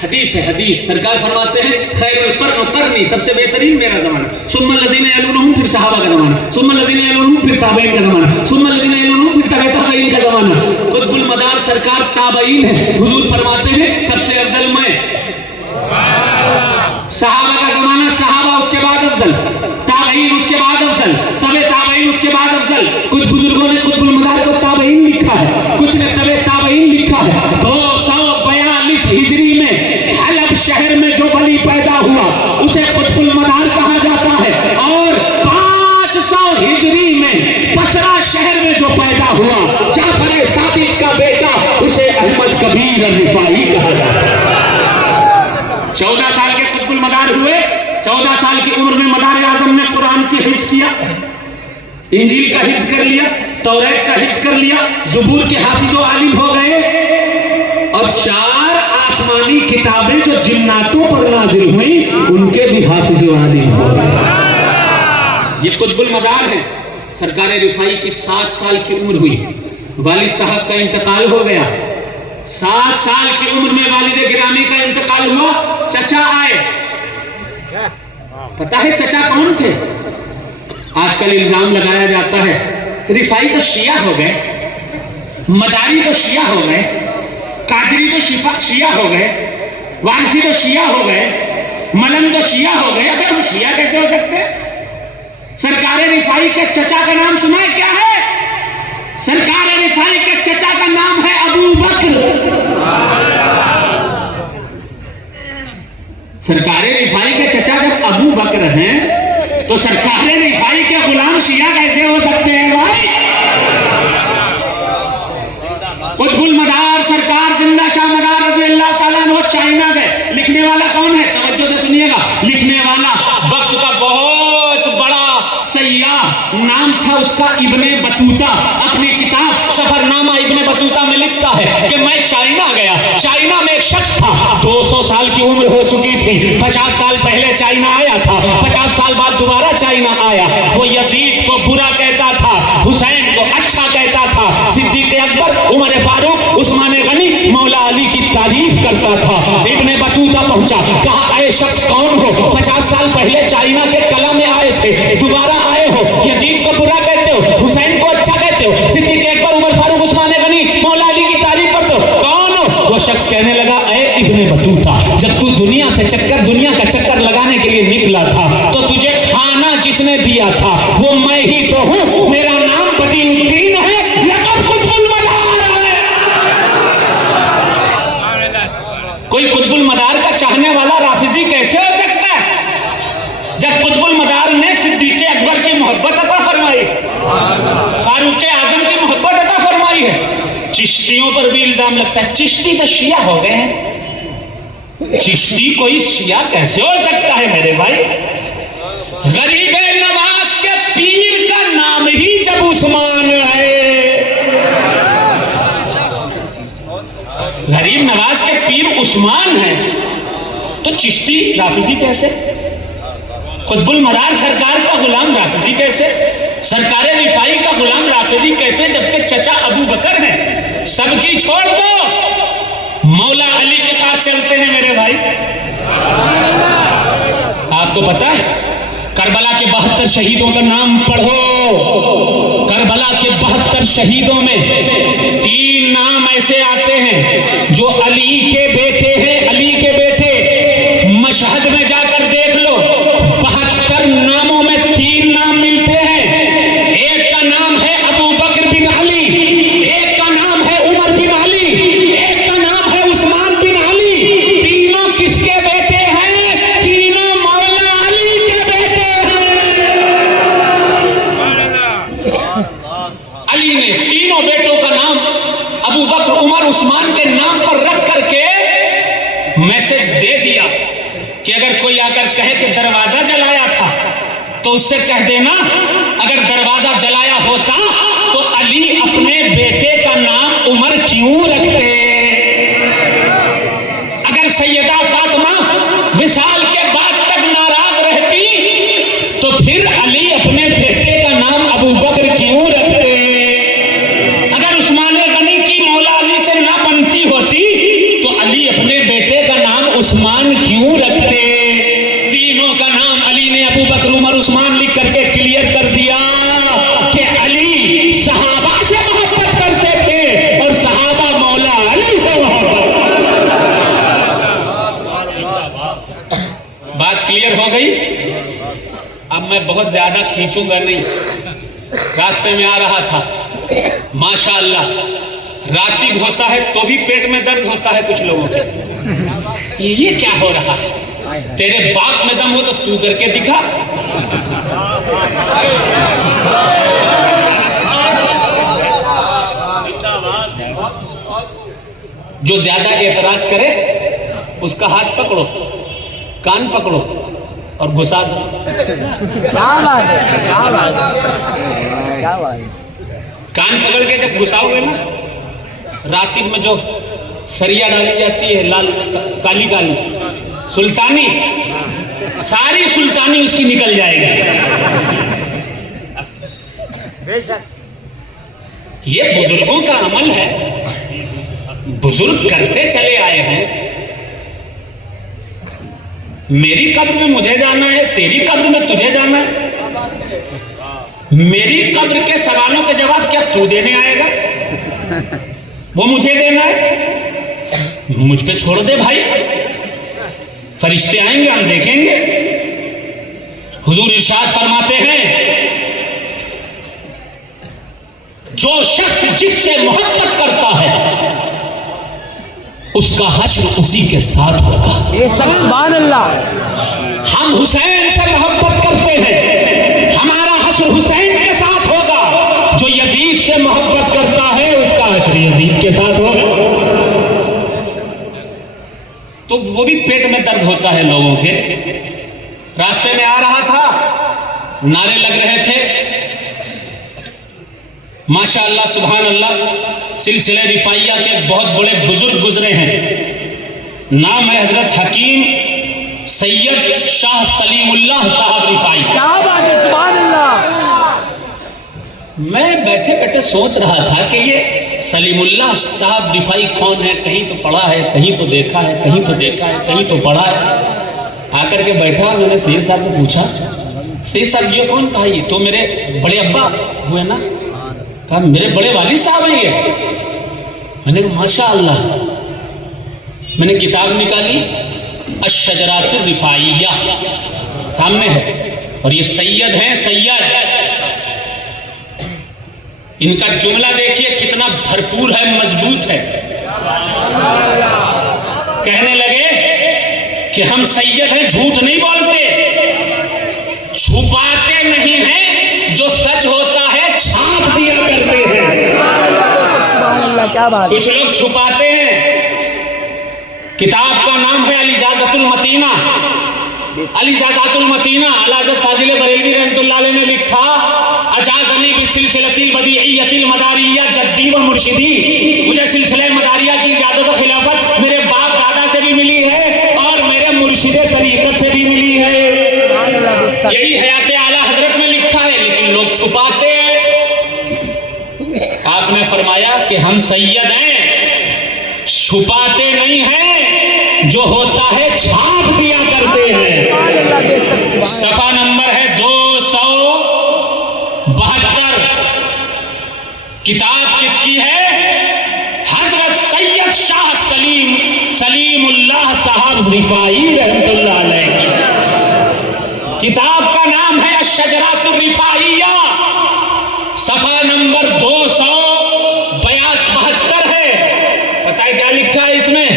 हदीस है, हदीस। सरकार फरमाते हैं खैरुल क़र्न क़र्नी, सबसे बेहतरीन मेरा ज़माना, सुम्मा लज़ीना यलूनहुम, फिर सहाबा का ज़माना, सुम्मा लज़ीना यलूनहुम, फिर ताबईन का ज़माना, सुम्मा लज़ीना यलूनहुम, फिर तबे ताबईन का ज़माना। कुतुबुल मदार सरकार ताबईन है। हुजूर फरमाते हैं सबसे अफजल मैं, सहाबा का ज़माना, सहाबा उसके बाद अफजल, ताबईन उसके बाद अफजल, तबे ताबईन उसके बाद अफजल। कुछ बुजुर्गों ने कुतुबुल मदार को ताबईन लिखा है, कुछ ने तबे ताबईन लिखा है। 242 हिजरी में हलब शहर में जो वली पैदा हुआ उसे कुतुबुल मदार कहा जाता है, और 500 हिजरी में बसरा शहर में जो पैदा हुआ जाफर सादिक का बेटा उसे अहमद कबीर रिफाई कहा जाता है। 14 साल के कुतुबुल मदार हुए, 14 साल की उम्र में मदार आजम ने कुरान की हिफ्ज किया, इंजील का हिफ्ज कर लिया, तौरात का हिफ्ज कर लिया, ज़बूर के हाफिज़ो आलिम हो गए, और 4 आसमानी किताबें जो जिन्नातों पर नाजिल हुई उनके भी हाफिज़ो आलिम हो गए। ये कुतुबुल मदार है। सरकार रिफाई की 7 साल की उम्र हुई, वालिद साहब का इंतकाल हो गया। 7 साल की उम्र में वालिद गिरामी का इंतकाल हुआ, चचा आए। पता है चचा कौन थे? आजकल इल्जाम लगाया जाता है रिफाई तो शिया हो गए, मदारी तो शिया हो गए, कादरी तो शिया हो गए, वारसी तो शिया हो गए, मलंग तो शिया हो गए। अबे हम शिया कैसे हो सकते? सरकार रिफाई के चचा का नाम सुना है क्या है? सरकार रिफाई के चचा का नाम है अबू बकर। सरकार रिफाई के चचा जब अबू बकर हैं तो सरकार रिफाई के गुलाम शिया कैसे हो सकते हैं भाई? कुतुबुल मदार सरकार जिंदा शाह मदार रज़ी अल्लाह ताला अन्हु चाइना गए। लिखने वाला कौन है? तवज्जो से सुनिएगा। लिखने वाला वक्त का बहुत बड़ा सय्याह, नाम था उसका इब्ने बतूता। अपनी किताब सफरनामा इब्ने बतूता में लिखता है कि मैं चाइना गया, चाइना में एक शख्स था, 200 साल की उम्र हो चुकी थी, 50 साल पहले चाइना आया था, 50 साल बाद दोबारा चाइना आया। वो यजीद को बुरा कहता था, हुसैन को अच्छा कहता था, सिद्दीक़ अकबर, उमर फारूक, उस्मान गनी, मौला अली की तारीफ करता था। इब्ने बतूता पहुंचा, कहा ऐ शख्स कौन हो? 50 साल पहले चाइना के कला में आए थे, दोबारा आए हो, यजीद को बुरा कहते हो, हुसैन को अच्छा कहते हो, सिद्दीक़ अकबर, उमर फारूक, उस्मान गनी, मौला अली की तारीफ करते हो, कौन हो? वो शख्स कहने लगा ऐ इब्ने बतूता, जब तू दुनिया का चक्कर लगाने के लिए निकला था तो तुझे खाना जिसने दिया था वो मैं ही तो हूं। मेरा नाम बदीउद्दीन है, लक़ब कुतुबुल मदार है। कोई कुतुबुल मदार का चाहने वाला राफिजी कैसे हो सकता है जब कुतुबुल मदार ने सिद्दीक़ अकबर की मोहब्बत अता फरमाई, फारूक आजम की मोहब्बत अता फरमाई है। चिश्तियों पर भी इल्जाम लगता है चिश्ती तो शिया हो गए हैं। चिश्ती कोई शिया कैसे हो सकता है मेरे भाई? गरीब नवाज के पीर का नाम ही जब उस्मान है, गरीब नवाज के पीर उस्मान है तो चिश्ती राफिजी कैसे? कुतुबुल मदार सरकार का गुलाम राफिजी कैसे? सरकार रिफाई का गुलाम राफिजी कैसे, जबकि चचा अबू बकर है? सबकी छोड़ दो, मौला अली के पास चलते हैं मेरे भाई। आपको पता है करबला के 72 शहीदों का नाम पढ़ो। करबला के 72 शहीदों में 3 नाम ऐसे आते हैं जो अली के बेटे हैं, अली के बेटे। मशहद में जाकर देख लो, 72 नामों में 3 नाम मिलते हैं। एक का नाम है अबू बकर बिन अली, एक का नाम है उमर बिन अली, एक का नाम है उस्मान बिन अली। तीनों किसके बेटे हैं? तीनों मौला अली के बेटे हैं। अली ने तीनों बेटों का नाम अबू बकर, उमर, उस्मान के नाम पर रख करके मैसेज दे दिया कि अगर कोई आकर कहे कि दरवाजा जलाया था तो उससे कह देना अगर दरवाजा जलाया होता तो अली अपने बेटे का नाम उमर क्यों रखते? अगर सैयदा फातिमा विसाल के बाद तक नाराज रहती तो फिर अली अपने बेटे का नाम अबू बकर क्यों रखते? अगर उस्मान गनी की मौला अली से ना बनती होती तो अली अपने बेटे का नाम मैं बहुत ज्यादा खींचूंगा नहीं। रास्ते में आ रहा था, माशाअल्लाह रातिब होता है तो भी पेट में दर्द होता है कुछ लोगों के। ये क्या हो रहा है? तेरे बाप में दम हो तो तू करके दिखा। जो ज्यादा एतराज करे उसका हाथ पकड़ो, कान पकड़ो और घुसा दो। क्या बात है, क्या बात है, क्या बात है। कान पकड़ के जब घुसाओगे ना, रातिब में जो सरिया डाली जाती है लाल काली काली सुल्तानी, सारी सुल्तानी उसकी निकल जाएगी। ये बुजुर्गों का अमल है, बुजुर्ग करते चले आए हैं। मेरी कब्र में मुझे जाना है, तेरी कब्र में तुझे जाना है। मेरी कब्र के सवालों के जवाब क्या तू देने आएगा? वो मुझे देना है, मुझ पे छोड़ दे भाई। फरिश्ते आएंगे, हम देखेंगे। हुजूर इरशाद फरमाते हैं, जो शख्स जिससे मोहब्बत करता है उसका हश्र उसी के साथ होगा। ये सुभान अल्लाह। हम हुसैन से मोहब्बत करते हैं, हमारा हश्र हुसैन के साथ होगा। जो यजीद से मोहब्बत करता है उसका हश्र यजीद के साथ होगा। तो वो भी पेट में दर्द होता है लोगों के। रास्ते में आ रहा था, नारे लग रहे थे, माशाअल्लाह सुभान अल्लाह। सिलसिले रिफाइया के बहुत बड़े बुजुर्ग गुजरे हैं। नाम है हजरत हकीम सैयद शाह सलीमुल्लाह साहब रिफाई। क्या बात है, सुभान अल्लाह। मैं बैठे बैठे सोच रहा था कि ये सलीमुल्लाह साहब रिफाई कौन है? कहीं तो पढ़ा है, कहीं तो देखा है, कहीं तो देखा है, कहीं तो पढ़ा है। आकर के बैठा, मैंने सैयद साहब को पूछा, सैयद साहब ये कौन? कहा ये तो मेरे बड़े अब्बा हुए ना। कहा मेरे बड़े वालिद साहब हैं ये। मैंने कहा माशाअल्लाह। मैंने किताब निकाली, अश-शजरातुर रिफाइया सामने है, और ये सैयद हैं, सैयद। इनका जुमला देखिए कितना भरपूर है, मजबूत है। कहने लगे कि हम सैयद हैं, झूठ नहीं बोलते, छुपाते नहीं हैं, जो सच होता है छाप दिया करते हैं। सुभान अल्लाह, क्या बात। कुछ लोग छुपाते हैं। किताब का नाम है अल-इजाज़तुल मतीना। अल-इजाज़तुल मतीना अल-हज़रत फाजिल बरेलवी रहमतुल्लाह अलैह ने लिखा, अजाज़नी बिस्सिलसिलतिल बदीइयतिल मदारिया जद्दी व मुर्शिदी। मुझे सिलसिले मदारिया की इजाजत और खिलाफत मेरे बाप दादा से भी मिली है और मेरे मुर्शिदे तरीक़त से भी मिली है। यही हयात आला हजरत में लिखा है, लेकिन लोग छुपाते हैं। आपने फरमाया कि हम सैयद हैं, छुपाते नहीं हैं, जो होता है छाप दिया करते हैं। सफा नंबर है 272। किताब किसकी है? हजरत सैयद शाह सलीमुल्लाह साहब रिफाई रहमतुल्लाह अलैह की। किताब का नाम है अश-शजरातुर रिफाइया। सफा नंबर 272 है। पता है क्या लिखा है इसमें?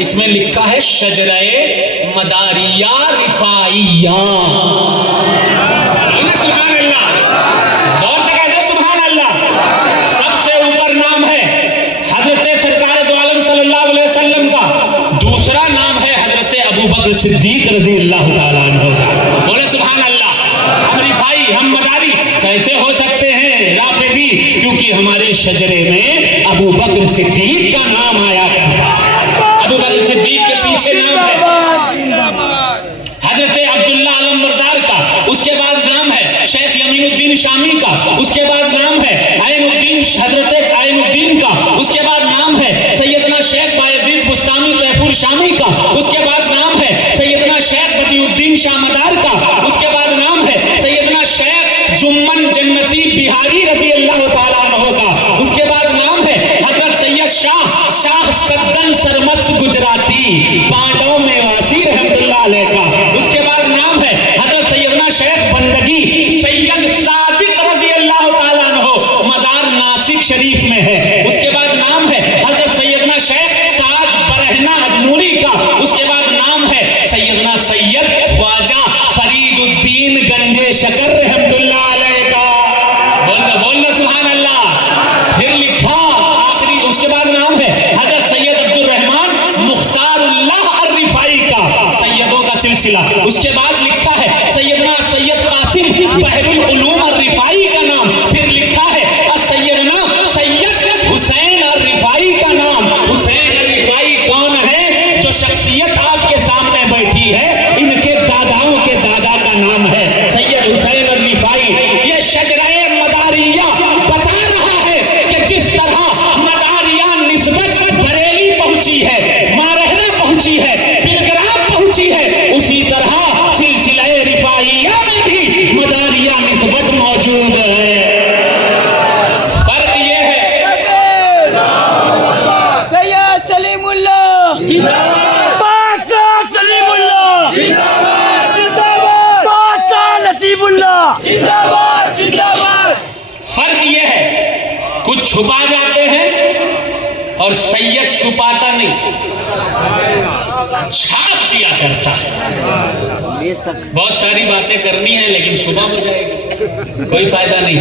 इसमें लिखा है शजरे मदारिया रिफाइया। सुभान अल्लाह, जोर से कहते सुभान अल्लाह। सबसे ऊपर नाम है हजरत सरकार दो आलम सल्लल्लाहु अलैहि वसल्लम का, दूसरा नाम है हजरत अबू बकर सिद्दीक रज़ी अल्लाह तआला अन्हु का। बोले सुभान अल्लाह। हम रिफाई, हम मदारी कैसे हो सकते हैं राफिजी? क्योंकि हमारे शजरे में अबू बकर सिद्दीक का नाम आया था। अबू बकर सिद्दीक के पीछे नाम है हजरत अब्दुल्ला अलमबरदार का, उसके बाद नाम है शेख यमीनुद्दीन शामी का, उसके बाद नाम है आइनुद्दीन, हजरत आइनुद्दीन का, उसके बाद नाम है सैयदना शेख बायजीद बुस्तामी तैफूर शामी का, उसके बाद नाम है सैयदना शेख बदियुद्दीन शाहमदार का, उसके बाद नाम है सैयदना शेख जुम्मन जन्नती बिहारी रज़ी अल्लाह तआला अन्हु का, उसके बाद नाम है हजरत सैयद शाह सद्दन सरमस्त गुजराती पांडव मेवासी रहमतुल्लाह अलैह का, उसके बाद नाम है हजरत सैयदना शेख बंदर सिलसिला। उसके बाद लिखा है सैयदना सैयद कासिम बहरुल उलूम और रिफाई का नाम। फिर लिखा है सैयदना सैयद हुसैन और रिफाई का नाम। हुसैन और रिफाई कौन है? जो शख्सियत आपके सामने बैठी है, इनके दादाओं के दादा का नाम है सैयद हुसैन और रिफाई। ये शजराए मदारिया बता रहा है कि जिस तरह मदारिया निस्बत बरेली पहुंची है, मारहरा पहुंची है, बिलग्राम पहुंची है, उसी तरह सिलसिला रिफाइया में भी मदारिया निस्बत मौजूद है। फर्क ये है सैयद सलीमुल्लाह जिंदाबाद, बादशाह सलीमुल्लाह जिंदाबाद, जिंदाबाद, बादशाह लतीफुल्लाह जिंदाबाद, जिंदाबाद। फर्क ये है कुछ छुपा जाते हैं और सैयद छुपाता नहीं, छाप दिया करता है। बहुत सारी बातें करनी है लेकिन सुबह हो जाएगी, कोई फायदा नहीं।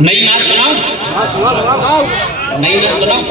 नई नाच सुनाओ, नई नाच सुनाओ।